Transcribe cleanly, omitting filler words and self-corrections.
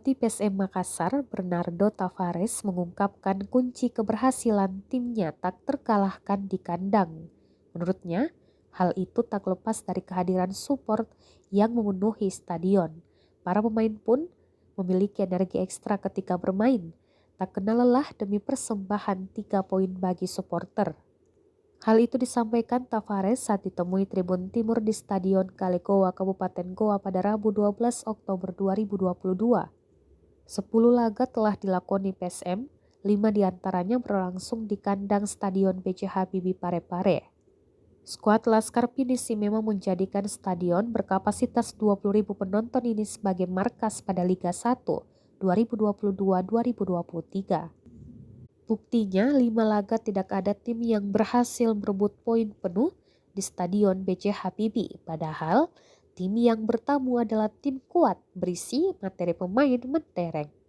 Pelatih PSM Makassar, Bernardo Tavares, mengungkapkan kunci keberhasilan timnya tak terkalahkan di kandang. Menurutnya, hal itu tak lepas dari kehadiran support yang memenuhi stadion. Para pemain pun memiliki energi ekstra ketika bermain, tak kenal lelah demi persembahan 3 poin bagi supporter. Hal itu disampaikan Tavares saat ditemui Tribun Timur di Stadion Kalegoa, Kabupaten Goa pada Rabu 12 Oktober 2022. 10 laga telah dilakoni PSM, 5 diantaranya berlangsung di kandang Stadion B.J. Habibie Parepare. Skuad Laskar Pinisi memang menjadikan stadion berkapasitas 20.000 penonton ini sebagai markas pada Liga 1 2022-2023. Buktinya 5 laga tidak ada tim yang berhasil merebut poin penuh di Stadion B.J. Habibie. Padahal tim yang bertamu adalah tim kuat berisi materi pemain mentereng.